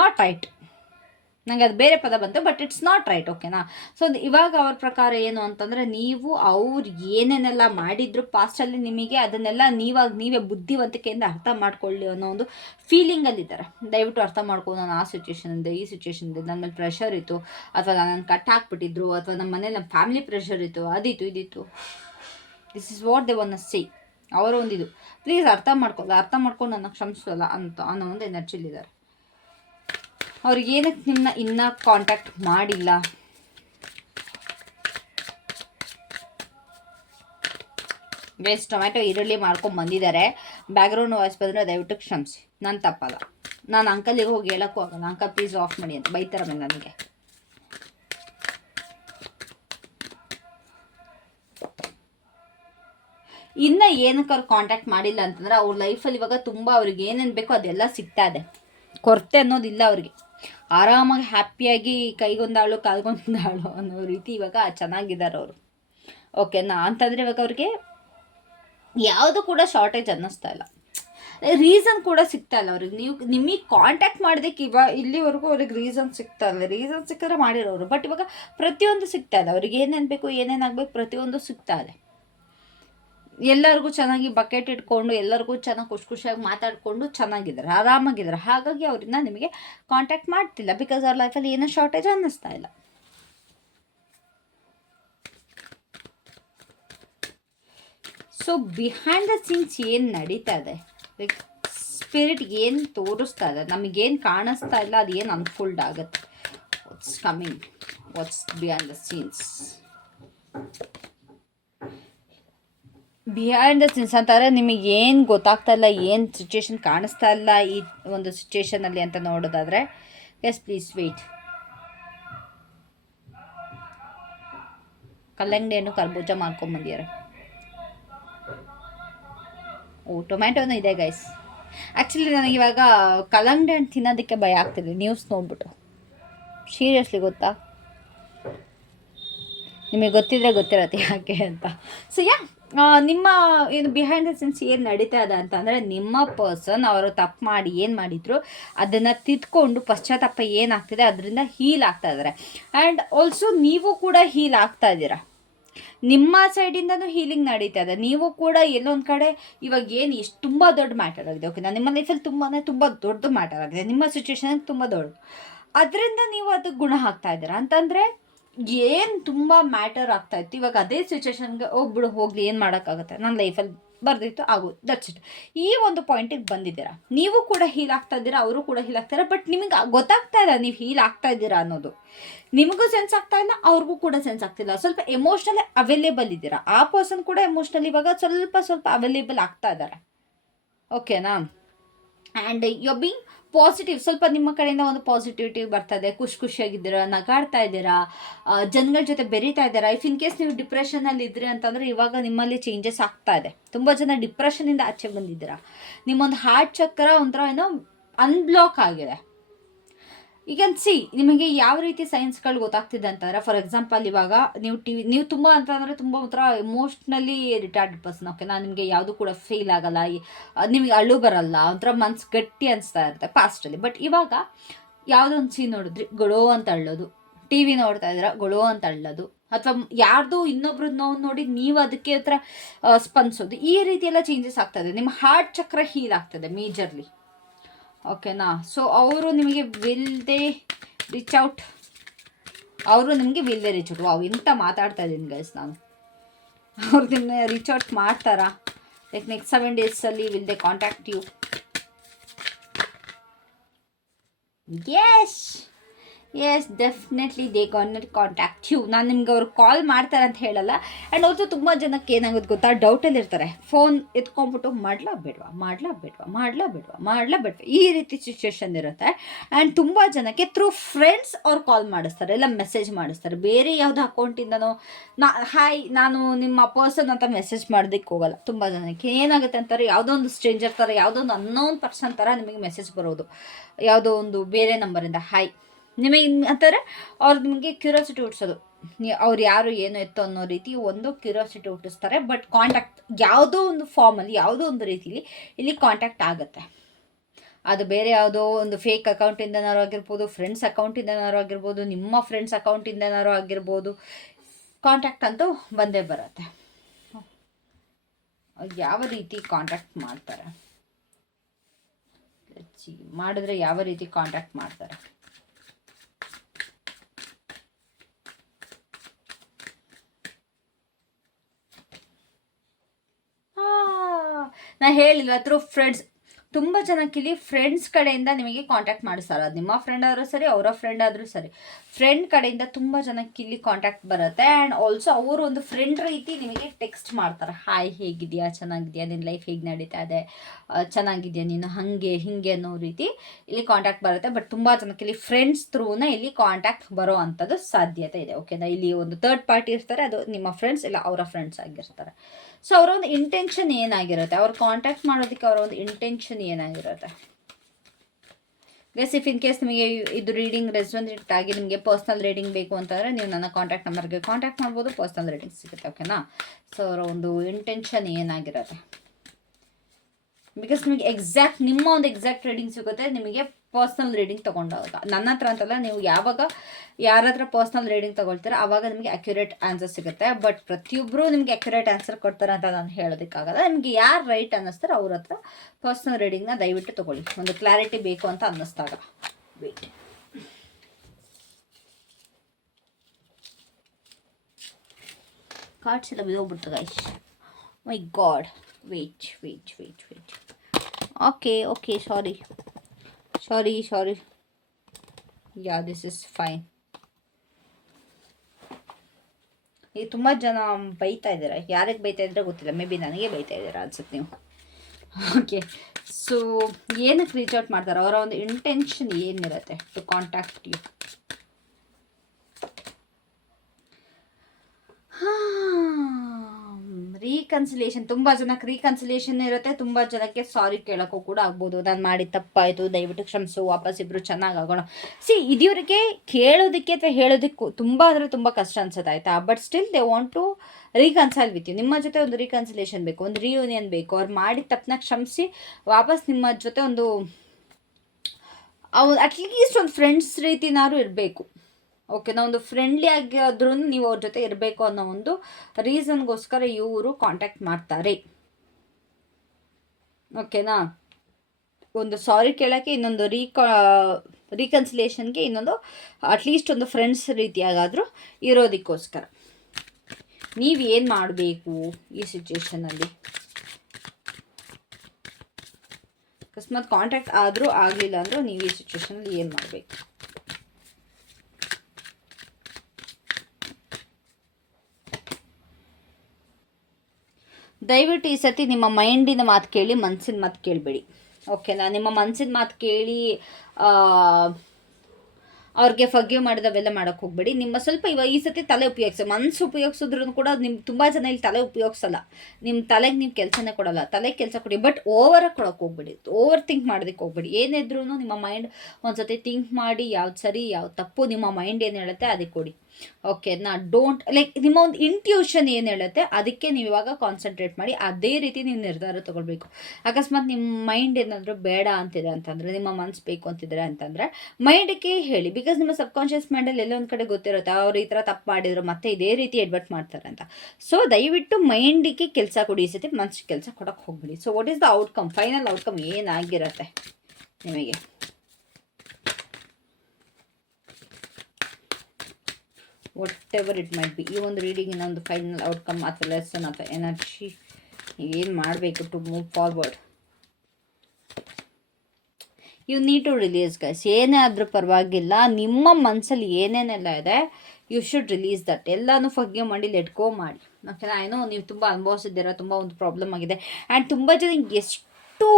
not right. ನನಗೆ ಅದು ಬೇರೆ ಪದ ಬಂತು, ಬಟ್ ಇಟ್ಸ್ ನಾಟ್ ರೈಟ್. ಓಕೆನಾ? ಸೊ ಇವಾಗ ಅವ್ರ ಪ್ರಕಾರ ಏನು ಅಂತಂದರೆ, ನೀವು ಅವ್ರು ಏನೇನೆಲ್ಲ ಮಾಡಿದ್ರು ಪಾಸ್ಟಲ್ಲಿ ನಿಮಗೆ ಅದನ್ನೆಲ್ಲ ನೀವೇ ಬುದ್ಧಿವಂತಿಕೆಯಿಂದ ಅರ್ಥ ಮಾಡ್ಕೊಳ್ಳಿ ಅನ್ನೋ ಒಂದು ಫೀಲಿಂಗಲ್ಲಿದ್ದಾರೆ. ದಯವಿಟ್ಟು ಅರ್ಥ ಮಾಡ್ಕೊಂಡು, ನಾನು ಆ ಸಿಚುವೇಶನಿಂದ ಈ ಸಿಚುವೇಶನಿಂದ ನನ್ನ ಮೇಲೆ ಪ್ರೆಷರ್ ಇತ್ತು, ಅಥವಾ ನನ್ನ ಕಟ್ ಹಾಕ್ಬಿಟ್ಟಿದ್ರು, ಅಥವಾ ನಮ್ಮ ಮನೇಲಿ ನಮ್ಮ ಫ್ಯಾಮಿಲಿ ಪ್ರೆಷರ್ ಇತ್ತು, ಇದಿತ್ತು. This is what they want to say. ಅವರ ಒಂದಿದು ಪ್ಲೀಸ್ ಅರ್ಥ ಮಾಡ್ಕೊಂಡು ನನ್ನ ಕ್ಷಮಿಸಲ್ಲ ಅಂತ ಅನ್ನೋ ಒಂದು ಎನರ್ಜಿಲಿದ್ದಾರೆ. ಅವ್ರಿಗೆ ಏನಕ್ಕೆ ನಿಮ್ಮನ್ನ ಇನ್ನೂ ಕಾಂಟ್ಯಾಕ್ಟ್ ಮಾಡಿಲ್ಲ? ವೇಸ್ಟ್ ಟೊಮ್ಯಾಟೊ ಈರುಳ್ಳಿ ಮಾಡ್ಕೊಂಡು ಬಂದಿದ್ದಾರೆ. ಬ್ಯಾಕ್ಗ್ರೌಂಡ್ ವಾಯ್ಸ್ ಬಂದರೆ ದಯವಿಟ್ಟು ಕ್ಷಮಿಸಿ, ನಾನು ತಪ್ಪಲ್ಲ. ನಾನು ಅಂಕಲಿಗೆ ಹೋಗಿ ಹೇಳೋಕ್ಕೂ ಆಗಲ್ಲ, ಅಂಕಲ್ ಪ್ಲೀಸ್ ಆಫ್ ಮಾಡಿ ಅಂತ ಬೈತಾರೆ ಮೇಲೆ ನನಗೆ. ಇನ್ನು ಏನಕ್ಕೆ ಅವ್ರು ಕಾಂಟ್ಯಾಕ್ಟ್ ಮಾಡಿಲ್ಲ ಅಂತಂದರೆ, ಅವ್ರ ಲೈಫಲ್ಲಿ ಇವಾಗ ತುಂಬ ಅವ್ರಿಗೆ ಏನೇನು ಬೇಕೋ ಅದೆಲ್ಲ ಸಿಗ್ತಾ ಇದೆ. ಕೊರತೆ ಅನ್ನೋದಿಲ್ಲ ಅವ್ರಿಗೆ. ಆರಾಮಾಗಿ ಹ್ಯಾಪಿಯಾಗಿ ಕೈಗೊಂದಾಳು ಕಾಲ್ಗೊಂದಾಳು ಅನ್ನೋ ರೀತಿ ಇವಾಗ ಚೆನ್ನಾಗಿದ್ದಾರೆ ಅವರು. ಓಕೆನಾ? ಅಂತಂದರೆ ಇವಾಗ ಅವ್ರಿಗೆ ಯಾವುದು ಕೂಡ ಶಾರ್ಟೇಜ್ ಅನ್ನಿಸ್ತಾ ಇಲ್ಲ. ರೀಸನ್ ಕೂಡ ಸಿಗ್ತಾ ಇಲ್ಲ ಅವ್ರಿಗೆ. ನೀವು ನಿಮಗೆ ಕಾಂಟ್ಯಾಕ್ಟ್ ಮಾಡೋದಕ್ಕೆ ಇಲ್ಲಿವರೆಗೂ ಅವ್ರಿಗೆ ರೀಸನ್ ಸಿಗ್ತಾ ಇಲ್ಲ. ರೀಸನ್ ಸಿಕ್ಕಿದ್ರೆ ಮಾಡಿರೋರು, ಬಟ್ ಇವಾಗ ಪ್ರತಿಯೊಂದು ಸಿಗ್ತಾ ಇದೆ ಅವ್ರಿಗೆ. ಏನೇನು ಬೇಕು, ಏನೇನಾಗಬೇಕು, ಪ್ರತಿಯೊಂದು ಸಿಗ್ತಾ ಇದೆ. ಎಲ್ಲರಿಗೂ ಚೆನ್ನಾಗಿ ಬಕೆಟ್ ಇಟ್ಕೊಂಡು ಎಲ್ಲರಿಗೂ ಚೆನ್ನಾಗಿ ಖುಷಿಯಾಗಿ ಮಾತಾಡಿಕೊಂಡು ಚೆನ್ನಾಗಿದ್ದಾರೆ, ಆರಾಮಾಗಿದ್ದಾರೆ. ಹಾಗಾಗಿ ಅವ್ರನ್ನ ನಿಮಗೆ ಕಾಂಟ್ಯಾಕ್ಟ್ ಮಾಡ್ತಿಲ್ಲ, ಬಿಕಾಸ್ ಅವ್ರ ಲೈಫಲ್ಲಿ ಏನೋ ಶಾರ್ಟೇಜ್ ಅನ್ನಿಸ್ತಾ ಇಲ್ಲ. ಸೊ ಬಿಹೈಂಡ್ ದ ಸೀನ್ಸ್ ಏನು ನಡೀತಾ ಇದೆ, ಲೈಕ್ ಸ್ಪಿರಿಟ್ ಏನು ತೋರಿಸ್ತಾ ಇದೆ, ನಮಗೇನು ಕಾಣಿಸ್ತಾ ಇಲ್ಲ, ಅದು ಏನು ಅನ್ಫೋಲ್ಡ್ ಆಗುತ್ತೆ. What's coming, what's behind the scenes. Behind the scenes ಅಂತಾರೆ ನಿಮಗೆ ಏನು ಗೊತ್ತಾಗ್ತಾ ಇಲ್ಲ, ಏನು ಸಿಚುವೇಶನ್ ಕಾಣಿಸ್ತಾ ಇಲ್ಲ ಈ ಒಂದು ಸಿಚುವೇಶನಲ್ಲಿ ಅಂತ ನೋಡೋದಾದರೆ, ಎಸ್ ಪ್ಲೀಸ್ ವೆಯ್ಟ್. ಕಲ್ಲಂಗಡಿ ಹಣ್ಣು ಕರ್ಬೂಜ ಮಾಡ್ಕೊಂಬಂದಿದ್ದಾರೆ. ಓ, ಟೊಮ್ಯಾಟೋನು ಇದೆ ಗೈಸ್. ಆ್ಯಕ್ಚುಲಿ ನನಗಿವಾಗ ಕಲ್ಲಂಗಡಿ ಹಣ್ಣು ತಿನ್ನೋದಕ್ಕೆ ಭಯ ಆಗ್ತಿದೆ ನ್ಯೂಸ್ ನೋಡ್ಬಿಟ್ಟು. ಸೀರಿಯಸ್ಲಿ ಗೊತ್ತಾ, ನಿಮಗೆ ಗೊತ್ತಿದ್ರೆ ಗೊತ್ತಿರತ್ತೆ ಯಾಕೆ ಅಂತ. ಸೊ ನಿಮ್ಮ ಏನು ಬಿಹೈಂಡ್ ದ ಸೀನ್ಸ್ ಏನು ನಡೀತಾ ಇದೆ ಅಂತಂದರೆ, ನಿಮ್ಮ ಪರ್ಸನ್ ಅವರು ತಪ್ಪು ಮಾಡಿ ಏನು ಮಾಡಿದ್ರು ಅದನ್ನು ತಿದ್ಕೊಂಡು ಪಶ್ಚಾತ್ತಾಪ ಏನಾಗ್ತಿದೆ ಅದರಿಂದ ಹೀಲ್ ಆಗ್ತಾ ಇದ್ದಾರೆ. ಆ್ಯಂಡ್ ಆಲ್ಸೋ ನೀವು ಕೂಡ ಹೀಲ್ ಆಗ್ತಾ ಇದ್ದೀರಾ, ನಿಮ್ಮ ಸೈಡಿಂದನೂ ಹೀಲಿಂಗ್ ನಡೀತಾ ಇದೆ. ನೀವು ಕೂಡ ಎಲ್ಲೊಂದು ಕಡೆ ಇವಾಗ ಏನು ಎಷ್ಟು ತುಂಬ ದೊಡ್ಡ ಮ್ಯಾಟರ್ ಆಗಿದೆ. ಓಕೆ, ನಿಮ್ಮ ಲೈಫಲ್ಲಿ ತುಂಬ ದೊಡ್ಡ ಮ್ಯಾಟರ್ ಆಗಿದೆ, ನಿಮ್ಮ ಸಿಚುವೇಶನ್ ತುಂಬ ದೊಡ್ಡ, ಅದರಿಂದ ನೀವು ಅದಕ್ಕೆ ಗುಣ ಆಗ್ತಾ ಇದ್ದೀರಾ ಅಂತಂದರೆ ಏನು ತುಂಬ ಮ್ಯಾಟರ್ ಆಗ್ತಾಯಿತ್ತು. ಇವಾಗ ಅದೇ ಸಿಚುವೇಶನ್ಗೆ ಹೋಗ್ಬಿಡು, ಹೋಗಲಿ, ಏನು ಮಾಡೋಕ್ಕಾಗುತ್ತೆ, ನನ್ನ ಲೈಫಲ್ಲಿ ಬರ್ದಿತ್ತು ಆಗೋದು, ದಟ್ಸ್ ಇಟ್. ಈ ಒಂದು ಪಾಯಿಂಟಿಗೆ ಬಂದಿದ್ದೀರಾ, ನೀವು ಕೂಡ ಹೀಲ್ ಆಗ್ತಾ ಇದ್ದೀರಾ, ಅವರು ಕೂಡ ಹೀಲ್ ಆಗ್ತಾರೆ. ಬಟ್ ನಿಮಗೆ ಗೊತ್ತಾಗ್ತಾ ಇಲ್ಲ ನೀವು ಹೀಲ್ ಆಗ್ತಾ ಇದ್ದೀರಾ ಅನ್ನೋದು. ನಿಮಗೂ ಸೆನ್ಸ್ ಆಗ್ತಾ ಇಲ್ಲ, ಅವ್ರಿಗೂ ಕೂಡ ಸೆನ್ಸ್ ಆಗ್ತಿಲ್ಲ. ಸ್ವಲ್ಪ ಎಮೋಷ್ನಲಿ ಅವೈಲೇಬಲ್ ಇದ್ದೀರಾ, ಆ ಪರ್ಸನ್ ಕೂಡ ಎಮೋಷ್ನಲಿ ಇವಾಗ ಸ್ವಲ್ಪ ಅವೈಲೇಬಲ್ ಆಗ್ತಾ ಇದ್ದಾರೆ. ಓಕೆನಾ? ಆ್ಯಂಡ್ ಯು ಬೀಂಗ್ ಪಾಸಿಟಿವ್, ಸ್ವಲ್ಪ ನಿಮ್ಮ ಕಡೆಯಿಂದ ಒಂದು ಪಾಸಿಟಿವಿಟಿ ಬರ್ತದೆ. ಖುಷಿಯಾಗಿದ್ದೀರಾ, ನಗಾಡ್ತಾ ಇದ್ದೀರಾ, ಜನಗಳ ಜೊತೆ ಬೆರೀತಾ ಇದ್ದೀರಾ. ಇಫ್ ಇನ್ ಕೇಸ್ ನೀವು ಡಿಪ್ರೆಷನಲ್ಲಿ ಇದ್ರಿ ಅಂತಂದರೆ ಇವಾಗ ನಿಮ್ಮಲ್ಲಿ ಚೇಂಜಸ್ ಆಗ್ತಾ ಇದೆ. ತುಂಬ ಜನ ಡಿಪ್ರೆಷನಿಂದ ಆಚೆ ಬಂದಿದ್ದೀರಾ. ನಿಮ್ಮೊಂದು ಹಾರ್ಟ್ ಚಕ್ರ ಒಂಥರ ಅನ್ಬ್ಲಾಕ್ ಆಗಿದೆ. ಈಗ ಸಿ ನಿಮಗೆ ಯಾವ ರೀತಿ ಸೈನ್ಸ್ಗಳು ಗೊತ್ತಾಗ್ತಿದೆ ಅಂತಂದರೆ, ಫಾರ್ ಎಕ್ಸಾಂಪಲ್ ಇವಾಗ ನೀವು ತುಂಬ ಅಂತಂದರೆ ತುಂಬ ಒಂಥರ ಎಮೋಷ್ನಲಿ ರಿಟಾರ್ಡೆಡ್ ಪರ್ಸನ್. ಓಕೆ, ನಾನು ನಿಮಗೆ ಯಾವುದು ಕೂಡ ಫೀಲ್ ಆಗಲ್ಲ, ನಿಮಗೆ ಅಳು ಬರಲ್ಲ, ಒಂಥರ ಮನ್ಸು ಗಟ್ಟಿ ಅನಿಸ್ತಾ ಇರುತ್ತೆ ಪಾಸ್ಟಲ್ಲಿ. ಬಟ್ ಇವಾಗ ಯಾವುದೋ ಒಂದು ಸೀನ್ ನೋಡಿದ್ರಿ ಗೊಳೋ ಅಂತ ಅಳ್ಳೋದು, ಟಿ ವಿ ನೋಡ್ತಾ ಇದ್ದೀರಾ ಗೊಳೋ ಅಂತ ಅಳ್ಳೋದು, ಅಥವಾ ಯಾರ್ದು ಇನ್ನೊಬ್ರದ್ದು ನೋವು ನೋಡಿ ನೀವು ಅದಕ್ಕೆ ಹತ್ರ ಸ್ಪಂದಿಸೋದು, ಈ ರೀತಿ ಎಲ್ಲ ಚೇಂಜಸ್ ಆಗ್ತದೆ. ನಿಮ್ಮ ಹಾರ್ಟ್ ಚಕ್ರ ಹೀಲ್ ಆಗ್ತದೆ ಮೇಜರ್ಲಿ. ಓಕೆನಾ? ಸೊ ಅವರು ನಿಮಗೆ will they reach out, wow ಇಂಥ ಮಾತಾಡ್ತಾ ಇದ್ದೀನಿ ಗೈಸ್ ನಾನು. ಅವ್ರು ನಿಮ್ಮನ್ನ ರೀಚ್ ಔಟ್ ಮಾಡ್ತಾರಾ? Like next 7 days will they contact you? Yes definitely they got contact you. ನಾನು ನಿಮ್ಗೆ ಅವ್ರು ಕಾಲ್ ಮಾಡ್ತಾರೆ ಅಂತ ಹೇಳಲ್ಲ. ಆ್ಯಂಡ್ ಆಲ್ಸೋ ತುಂಬ ಜನಕ್ಕೆ ಏನಾಗುತ್ತೆ ಗೊತ್ತಾ, ಡೌಟಲ್ಲಿ ಇರ್ತಾರೆ. ಫೋನ್ ಎತ್ಕೊಂಡ್ಬಿಟ್ಟು ಮಾಡಲಾ ಬೇಡವಾ ಈ ರೀತಿ ಸಿಚುವೇಶನ್ ಇರುತ್ತೆ. ಆ್ಯಂಡ್ ತುಂಬ ಜನಕ್ಕೆ ಥ್ರೂ ಫ್ರೆಂಡ್ಸ್ ಅವ್ರು ಕಾಲ್ ಮಾಡಿಸ್ತಾರೆ, ಇಲ್ಲ ಮೆಸೇಜ್ ಮಾಡಿಸ್ತಾರೆ. ಬೇರೆ ಯಾವುದೋ ಅಕೌಂಟಿಂದನೋ ಹಾಯ್ ನಾನು ನಿಮ್ಮ ಪರ್ಸನ್ ಅಂತ ಮೆಸೇಜ್ ಮಾಡೋದಕ್ಕೆ ಹೋಗಲ್ಲ. ತುಂಬ ಜನಕ್ಕೆ ಏನಾಗುತ್ತೆ ಅಂತಾರೆ, ಯಾವುದೋ ಒಂದು ಸ್ಟ್ರೇಂಜರ್ ಥರ, ಯಾವುದೋ ಒಂದು ಅನ್ನೋನ್ ಪರ್ಸನ್ ಥರ ನಿಮಗೆ ಮೆಸೇಜ್ ಬರೋದು, ಯಾವುದೋ ಒಂದು ಬೇರೆ ನಂಬರಿಂದ ಹಾಯ್ ನಿಮಗೆ ಅಂತಾರೆ. ಅವ್ರು ನಿಮಗೆ ಕ್ಯೂರಿಯಾಸಿಟಿ ಹುಟ್ಟಿಸೋದು, ಅವ್ರು ಯಾರು ಏನು ಎತ್ತೋ ಅನ್ನೋ ರೀತಿ ಒಂದು ಕ್ಯೂರಿಯಾಸಿಟಿ ಹುಟ್ಟಿಸ್ತಾರೆ. ಬಟ್ ಕಾಂಟ್ಯಾಕ್ಟ್ ಯಾವುದೋ ಒಂದು ಫಾರ್ಮಲ್ಲಿ, ಯಾವುದೋ ಒಂದು ರೀತಿಲಿ ಇಲ್ಲಿ ಕಾಂಟ್ಯಾಕ್ಟ್ ಆಗುತ್ತೆ. ಅದು ಬೇರೆ ಯಾವುದೋ ಒಂದು ಫೇಕ್ ಅಕೌಂಟಿಂದನಾರು ಆಗಿರ್ಬೋದು, ಫ್ರೆಂಡ್ಸ್ ಅಕೌಂಟಿಂದನಾರು ಆಗಿರ್ಬೋದು, ನಿಮ್ಮ ಫ್ರೆಂಡ್ಸ್ ಅಕೌಂಟಿಂದನಾರು ಆಗಿರ್ಬೋದು, ಕಾಂಟ್ಯಾಕ್ಟ್ ಅಂತೂ ಬಂದೇ ಬರುತ್ತೆ. ಯಾವ ರೀತಿ ಕಾಂಟ್ಯಾಕ್ಟ್ ಮಾಡ್ತಾರೆ ಮಾಡಿದ್ರೆ, ಯಾವ ರೀತಿ ಕಾಂಟ್ಯಾಕ್ಟ್ ಮಾಡ್ತಾರೆ? ನಾ ಹೇಳಿಲ್ವ, ಥ್ರೂ ಫ್ರೆಂಡ್ಸ್. ತುಂಬ ಜನಕ್ಕಿಲ್ಲಿ ಫ್ರೆಂಡ್ಸ್ ಕಡೆಯಿಂದ ನಿಮಗೆ ಕಾಂಟ್ಯಾಕ್ಟ್ ಮಾಡಿಸ್ತಾರೆ. ಅದು ನಿಮ್ಮ ಫ್ರೆಂಡ್ ಆದರೂ ಸರಿ, ಅವರ ಫ್ರೆಂಡ್ ಆದರೂ ಸರಿ, ಫ್ರೆಂಡ್ ಕಡೆಯಿಂದ ತುಂಬ ಜನಕ್ಕಿಲ್ಲಿ ಕಾಂಟ್ಯಾಕ್ಟ್ ಬರುತ್ತೆ. ಆ್ಯಂಡ್ ಆಲ್ಸೋ ಅವರು ಒಂದು ಫ್ರೆಂಡ್ ರೀತಿ ನಿಮಗೆ ಟೆಕ್ಸ್ಟ್ ಮಾಡ್ತಾರೆ, ಹಾಯ್ ಹೇಗಿದೆಯಾ, ಚೆನ್ನಾಗಿದೆಯಾ, ನಿನ್ನ ಲೈಫ್ ಹೇಗೆ ನಡೀತಾ ಇದೆ, ಚೆನ್ನಾಗಿದೆಯಾ ನೀನು, ಹಾಗೆ ಹೀಗೆ ಅನ್ನೋ ರೀತಿ ಇಲ್ಲಿ ಕಾಂಟ್ಯಾಕ್ಟ್ ಬರುತ್ತೆ. ಬಟ್ ತುಂಬ ಜನಕ್ಕಿಲ್ಲಿ ಫ್ರೆಂಡ್ಸ್ ಥ್ರೂನ ಇಲ್ಲಿ ಕಾಂಟ್ಯಾಕ್ಟ್ ಬರೋ ಅಂಥದ್ದು ಸಾಧ್ಯತೆ ಇದೆ. ಓಕೆನಾ? ಇಲ್ಲಿ ಒಂದು ಥರ್ಡ್ ಪಾರ್ಟಿ ಇರ್ತಾರೆ, ಅದು ನಿಮ್ಮ ಫ್ರೆಂಡ್ಸ್ ಇಲ್ಲ ಅವರ ಫ್ರೆಂಡ್ಸ್ ಆಗಿರ್ತಾರೆ. ಸೊ ಅವರ ಒಂದು ಇಂಟೆನ್ಷನ್ ಏನಾಗಿರುತ್ತೆ, ಅವ್ರು ಕಾಂಟ್ಯಾಕ್ಟ್ ಮಾಡೋದಕ್ಕೆ ಅವರ ಒಂದು ಇಂಟೆನ್ಷನ್ ಏನಾಗಿರುತ್ತೆ? ಗೈಸ್, ಇಫ್ ಇನ್ ಕೇಸ್ ನಿಮಗೆ ಇದು ರೀಡಿಂಗ್ ರೆಸೊನೇಟ್ ಆಗಿ ನಿಮಗೆ ಪರ್ಸ್ನಲ್ ರೀಡಿಂಗ್ ಬೇಕು ಅಂತಂದರೆ ನೀವು ನನ್ನ ಕಾಂಟ್ಯಾಕ್ಟ್ ನಂಬರ್ಗೆ ಕಾಂಟ್ಯಾಕ್ಟ್ ಮಾಡ್ಬೋದು, ಪರ್ಸ್ನಲ್ ರೀಡಿಂಗ್ ಸಿಗುತ್ತೆ. ಓಕೆನಾ? ಸೊ ಅವರ ಒಂದು ಇಂಟೆನ್ಷನ್ ಏನಾಗಿರುತ್ತೆ? ಬಿಕಾಸ್ ನಿಮಗೆ ನಿಮ್ಮ ಒಂದು ಎಕ್ಸಾಕ್ಟ್ ರೀಡಿಂಗ್ ಸಿಗುತ್ತೆ ನಿಮಗೆ ಪರ್ಸ್ನಲ್ ರೀಡಿಂಗ್ ತೊಗೊಂಡಾಗ. ನನ್ನ ಹತ್ರ ಅಂತಲ್ಲ, ನೀವು ಯಾವಾಗ ಯಾರ ಹತ್ರ ಪರ್ಸ್ನಲ್ ರೀಡಿಂಗ್ ತೊಗೊಳ್ತೀರ ಆವಾಗ ನಿಮಗೆ ಅಕ್ಯುರೇಟ್ ಆನ್ಸರ್ ಸಿಗುತ್ತೆ. ಬಟ್ ಪ್ರತಿಯೊಬ್ಬರು ನಿಮಗೆ ಅಕ್ಯುರೇಟ್ ಆನ್ಸರ್ ಕೊಡ್ತಾರೆ ಅಂತ ನಾನು ಹೇಳೋದಕ್ಕಾಗಲ್ಲ. ನಿಮಗೆ ಯಾರು ರೈಟ್ ಅನ್ನಿಸ್ತಾರೆ ಅವ್ರ ಹತ್ರ ಪರ್ಸ್ನಲ್ ರೀಡಿಂಗ್ನ ದಯವಿಟ್ಟು ತೊಗೊಳ್ಳಿ, ಒಂದು ಕ್ಲಾರಿಟಿ ಬೇಕು ಅಂತ ಅನ್ನಿಸ್ದಾಗ. ವೇಟ್, ಕಾರ್ಡ್ಸ್ ಎಲ್ಲ ಬಿದ್ದೋಗ್ಬಿಡ್ತು guys, my god. Wait. Okay, sorry. Yeah, this is fine. ಈಗ ತುಂಬ ಜನ ಬೈತಾ ಇದ್ದೀರಾ, ಯಾರಿಗೆ ಬೈತಾ ಇದ್ರೆ ಗೊತ್ತಿಲ್ಲ, ಮೇ ಬಿ ನನಗೆ ಬೈತಾ ಇದ್ದೀರಾ ಅನ್ಸುತ್ತೆ ನೀವು. ಓಕೆ, ಸೊ ಏನಕ್ಕೆ ರೀಚ್ ಔಟ್ ಮಾಡ್ತಾರೆ, ಅವರ ಒಂದು ಇಂಟೆನ್ಷನ್ ಏನಿರುತ್ತೆ ಟು ಕಾಂಟ್ಯಾಕ್ಟ್ ಯು? ರೀಕನ್ಸಿಲೇಷನ್. ತುಂಬ ಜನಕ್ಕೆ ರೀಕನ್ಸಿಲೇಷನ್ ಇರುತ್ತೆ, ತುಂಬ ಜನಕ್ಕೆ ಸಾರಿ ಕೇಳೋಕ್ಕೂ ಕೂಡ ಆಗ್ಬೋದು. ನಾನು ಮಾಡಿ ತಪ್ಪಾಯಿತು, ದಯವಿಟ್ಟು ಕ್ಷಮಿಸು, ವಾಪಸ್ ಇಬ್ಬರು ಚೆನ್ನಾಗಾಗೋಣ. ಇದಿವರಿಗೆ ಕೇಳೋದಕ್ಕೆ ಅಥವಾ ಹೇಳೋದಕ್ಕೂ ತುಂಬ ಅಂದರೆ ತುಂಬ ಕಷ್ಟ ಅನ್ಸುತ್ತೆ, ಆಯಿತಾ? But still they want to reconcile with you. ನಿಮ್ಮ ಜೊತೆ ಒಂದು ರೀಕನ್ಸಿಲೇಷನ್ ಬೇಕು, ಒಂದು ರಿಯೂನಿಯನ್ ಬೇಕು. ಅವ್ರು ಮಾಡಿದ ತಪ್ಪನ್ನ ಕ್ಷಮಿಸಿ ವಾಪಸ್ ನಿಮ್ಮ ಜೊತೆ ಒಂದು ಅಟ್ಲೀಸ್ಟ್ ಒಂದು ಫ್ರೆಂಡ್ಸ್ ರೀತಿನಾದ್ರು ಇರಬೇಕು. ಓಕೆನಾ, ಒಂದು ಫ್ರೆಂಡ್ಲಿ ಆಗಿದ್ರೂ ನೀವು ಅವ್ರ ಜೊತೆ ಇರಬೇಕು ಅನ್ನೋ ಒಂದು ರೀಸನ್ಗೋಸ್ಕರ ಇವರು ಕಾಂಟ್ಯಾಕ್ಟ್ ಮಾಡ್ತಾರೆ. ಓಕೆನಾ, ಒಂದು ಸಾರಿ ಕೇಳೋಕ್ಕೆ, ಇನ್ನೊಂದು ರೀಕನ್ಸಿಲೇಷನ್ಗೆ, ಇನ್ನೊಂದು ಅಟ್ಲೀಸ್ಟ್ ಒಂದು ಫ್ರೆಂಡ್ಸ್ ರೀತಿಯಾಗಾದರೂ ಇರೋದಕ್ಕೋಸ್ಕರ. ನೀವೇನು ಮಾಡಬೇಕು ಈ ಸಿಚುವೇಷನಲ್ಲಿ? ಅಕಸ್ಮಾತ್ ಕಾಂಟ್ಯಾಕ್ಟ್ ಆದರೂ ಆಗಲಿಲ್ಲ ಅಂದರೂ ನೀವು ಈ ಸಿಚುವೇಷನಲ್ಲಿ ಏನು ಮಾಡಬೇಕು? ದಯವಿಟ್ಟು ಈ ಸತಿ ನಿಮ್ಮ ಮೈಂಡಿನ ಮಾತು ಕೇಳಿ, ಮನಸ್ಸಿನ ಮಾತು ಕೇಳಬೇಡಿ. ಓಕೆನಾ, ನಿಮ್ಮ ಮನಸ್ಸಿನ ಮಾತು ಕೇಳಿ ಅವ್ರಿಗೆ ಫರ್ಗಿವ್ ಮಾಡಿದವೆಲ್ಲ ಮಾಡೋಕ್ಕೆ ಹೋಗಬೇಡಿ. ನಿಮ್ಮ ಸ್ವಲ್ಪ ಈ ಸತಿ ತಲೆ ಉಪಯೋಗಿಸಿ. ಮನಸ್ಸು ಉಪಯೋಗಿಸಿದ್ರು ಕೂಡ ತುಂಬ ಜನ ಇಲ್ಲಿ ತಲೆ ಉಪಯೋಗಿಸಲ್ಲ. ನಿಮ್ಮ ತಲೆಗೆ ನೀವು ಕೆಲಸನೇ ಕೊಡಲ್ಲ, ತಲೆಗೆ ಕೆಲಸ ಕೊಡಿ. ಬಟ್ ಓವರಾಗಿ ಕೊಡೋಕ್ಕೆ ಹೋಗ್ಬೇಡಿ, ಓವರ್ ಥಿಂಕ್ ಮಾಡೋದಕ್ಕೆ ಹೋಗ್ಬೇಡಿ. ಏನಿದ್ರೂ ನಿಮ್ಮ ಮೈಂಡ್ ಒಂದು ಸತಿ ಥಿಂಕ್ ಮಾಡಿ ಯಾವ್ದು ಸರಿ ಯಾವ್ದು ತಪ್ಪು ನಿಮ್ಮ ಮೈಂಡ್ ಏನು ಹೇಳುತ್ತೆ ಅದಕ್ಕೆ ಕೊಡಿ. ಓಕೆನಾ, ಡೋಂಟ್ ಲೈಕ್ ನಿಮ್ಮ ಒಂದು ಇಂಟ್ಯೂಷನ್ ಏನು ಹೇಳುತ್ತೆ ಅದಕ್ಕೆ ನೀವು ಇವಾಗ ಕಾನ್ಸಂಟ್ರೇಟ್ ಮಾಡಿ, ಅದೇ ರೀತಿ ನೀವು ನಿರ್ಧಾರ ತೊಗೊಳ್ಬೇಕು. ಅಕಸ್ಮಾತ್ ನಿಮ್ಮ ಮೈಂಡ್ ಏನಾದರೂ ಬೇಡ ಅಂತಿದೆ ಅಂತಂದರೆ, ನಿಮ್ಮ ಮನಸ್ಸು ಬೇಕು ಅಂತಿದ್ರೆ ಅಂತಂದರೆ ಮೈಂಡಿಗೆ ಹೇಳಿ. ಬಿಕಾಸ್ ನಿಮ್ಮ ಸಬ್ಕಾನ್ಷಿಯಸ್ ಮೈಂಡಲ್ಲಿ ಎಲ್ಲೊಂದು ಕಡೆ ಗೊತ್ತಿರುತ್ತೆ ಅವ್ರು ಈ ಥರ ತಪ್ಪು ಮಾಡಿದ್ರು ಮತ್ತೆ ಇದೇ ರೀತಿ ಎಡ್ವರ್ಟ್ ಮಾಡ್ತಾರೆ ಅಂತ. ಸೊ ದಯವಿಟ್ಟು ಮೈಂಡಿಗೆ ಕೆಲಸ ಕೊಡಿ ಈ ಸತಿ, ಮನಸ್ಸಿಗೆ ಕೆಲಸ ಕೊಡೋಕ್ಕೆ ಹೋಗ್ಬಿಡಿ. So what is the outcome, final outcome ಏನಾಗಿರುತ್ತೆ ನಿಮಗೆ? Whatever it might be, ಈ ಒಂದು ರೀಡಿಂಗಿನ ಒಂದು ಫೈನಲ್ ಔಟ್ಕಮ್ ಅಥವಾ ಲೆಸನ್ ಅಥವಾ ಎನರ್ಜಿ ಏನು ಮಾಡಬೇಕು to move forward? You need to release guys. ಏನೇ ಆದರೂ ಪರವಾಗಿಲ್ಲ, ನಿಮ್ಮ ಮನಸ್ಸಲ್ಲಿ ಏನೇನೆಲ್ಲ ಇದೆ ಯು ಶುಡ್ ರಿಲೀಸ್ ದಟ್. ಎಲ್ಲನೂ ಫರ್ಗಿವ್ ಮಾಡಿ, ಲೆಟ್ ಗೋ ಮಾಡಿ. ಓಕೆನಾ, ಏನೋ ನೀವು ತುಂಬ ಅನುಭವಿಸಿದ್ದೀರಾ, ತುಂಬ ಒಂದು ಪ್ರಾಬ್ಲಮ್ ಆಗಿದೆ. ಆ್ಯಂಡ್ ತುಂಬ ಜನ ಎಷ್ಟು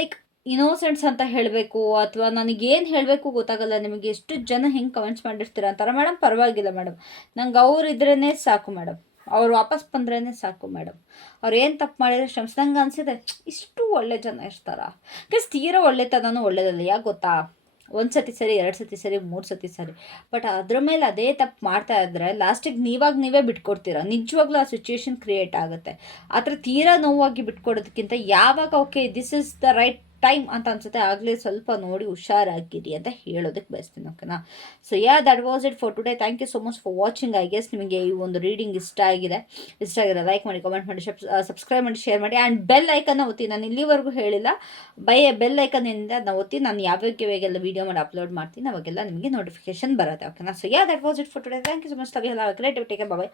ಲೈಕ್ ಇನೋಸೆಂಟ್ಸ್ ಅಂತ ಹೇಳಬೇಕು ಅಥವಾ ನನಗೇನು ಹೇಳಬೇಕು ಗೊತ್ತಾಗಲ್ಲ. ನಿಮಗೆ ಎಷ್ಟು ಜನ ಹೆಂಗೆ ಕಮೆಂಟ್ಸ್ ಮಾಡಿರ್ತೀರ ಅಂತಾರೆ, ಮೇಡಮ್ ಪರವಾಗಿಲ್ಲ ಮೇಡಮ್, ನಂಗೆ ಅವ್ರು ಇದ್ರೇ ಸಾಕು ಮೇಡಮ್, ಅವ್ರು ವಾಪಸ್ ಬಂದ್ರೇ ಸಾಕು ಮೇಡಮ್, ಅವ್ರು ಏನು ತಪ್ಪು ಮಾಡಿದ್ರೆ ಶ್ರಮಿಸ್ದಂಗೆ ಅನಿಸಿದೆ. ಇಷ್ಟು ಒಳ್ಳೆ ಜನ ಇರ್ತಾರ? ಬಿಕಾಸ್ ತೀರಾ ಒಳ್ಳೆತನೂ ಒಳ್ಳೇದಲ್ಲ. ಯಾಕೆ ಗೊತ್ತಾ, ಒಂದು ಸತಿ ಸರಿ, 2 ಸತಿ ಸರಿ, 3 ಸತಿ ಸರಿ, ಬಟ್ ಅದ್ರ ಮೇಲೆ ಅದೇ ತಪ್ಪು ಮಾಡ್ತಾ ಇದ್ದರೆ ಲಾಸ್ಟಿಗೆ ನೀವೇ ಬಿಟ್ಕೊಡ್ತೀರಾ. ನಿಜವಾಗ್ಲೂ ಆ ಸಿಚುವೇಶನ್ ಕ್ರಿಯೇಟ್ ಆಗುತ್ತೆ. ಆ ಥರ ತೀರಾ ನೋವಾಗಿ ಬಿಟ್ಕೊಡೋದಕ್ಕಿಂತ ಯಾವಾಗ okay this is the right time ಅಂತ ಅನ್ಸುತ್ತೆ ಆಗಲೇ ಸ್ವಲ್ಪ ನೋಡಿ ಹುಷಾರಾಗಿರಿ ಅಂತ ಹೇಳೋದಕ್ಕೆ ಬಯಸ್ತೀನಿ. ಓಕೆನಾ, so that was it for today. Thank you so much for watching. I guess ನಿಮಗೆ ಈ ಒಂದು ರೀಡಿಂಗ್ ಇಷ್ಟ ಆಗಿದೆ. ಲೈಕ್ ಮಾಡಿ, ಕಮೆಂಟ್ ಮಾಡಿ, ಸಬ್ಸ್ಕ್ರೈಬ್ ಮಾಡಿ, ಶೇರ್ ಮಾಡಿ ಆ್ಯಂಡ್ ಬೆಲ್ ಐಕನ್ನ ಒತ್ತಿ. ನಾನು ಇಲ್ಲಿವರೆಗೂ ಹೇಳಿಲ್ಲ, ಬೆಲ್ ಐಕನ್ನಿಂದ ನಾವು ಒತ್ತಿ ನಾನು ಯಾವಾಗೆಲ್ಲ ವೀಡಿಯೋ ಮಾಡಿ ಅಪ್ಲೋಡ್ ಮಾಡ್ತೀನಿ ಅವಾಗೆಲ್ಲ ನಿಮಗೆ ನೋಟಿಫಿಕೇಶನ್ ಬರುತ್ತೆ. ಓಕೆನಾ, so that was it for today. Thank you so much. Love you, have a great day, take care, bye by.